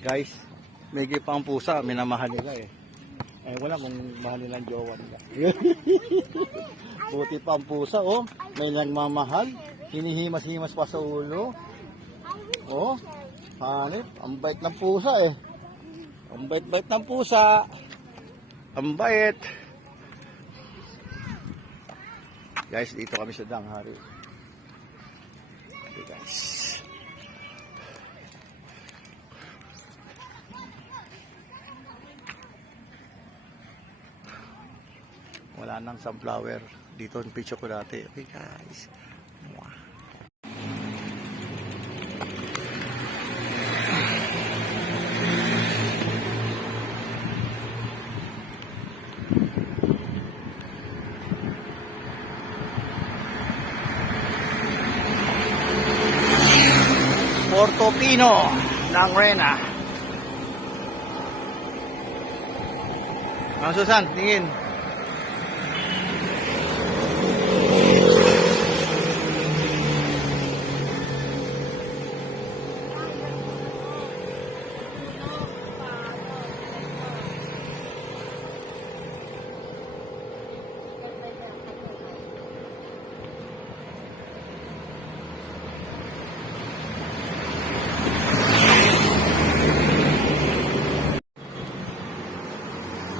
Guys, may pang pusa, minamahal nila eh. Eh wala kung mahal nilang jowa nila. Buti pa ang pusa, oh. May nagmamahal. Hinihimas-himas pa sa ulo. Oh, hanip. Ang bait ng pusa eh. Ang bait-bait ng pusa. Ang bait. Guys, dito kami sa Danghari. Okay guys. Wala nang sunflower. Dito ang picture ko dati. Okay guys. Mwah. Portofino ng Rena. Ang Susan, tingin.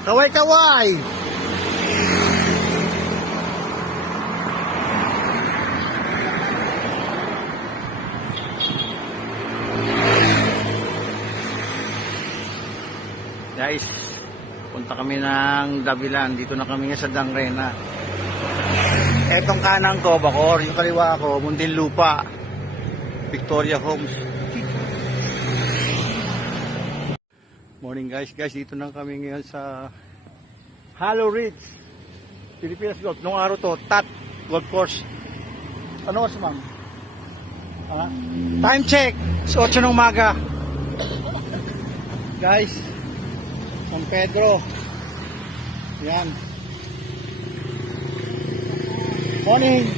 Kaway-kaway! Guys, punta kami ng Davilan. Dito na kami sa Dangrena. Etong kanan ko, Bacoor. Yung kaliwa ko, Muntinlupa. Victoria Homes. Morning guys, dito na kami ngayon sa Hollow Ridge, Pilipinas Golf. Nung araw to, TAT Golf Course. Ano oras ma'am? Time check, 8 ng umaga. Guys, San Pedro. Yan. Morning.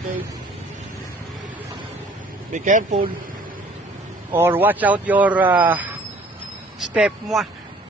Okay. Be careful. Or watch out your step mo.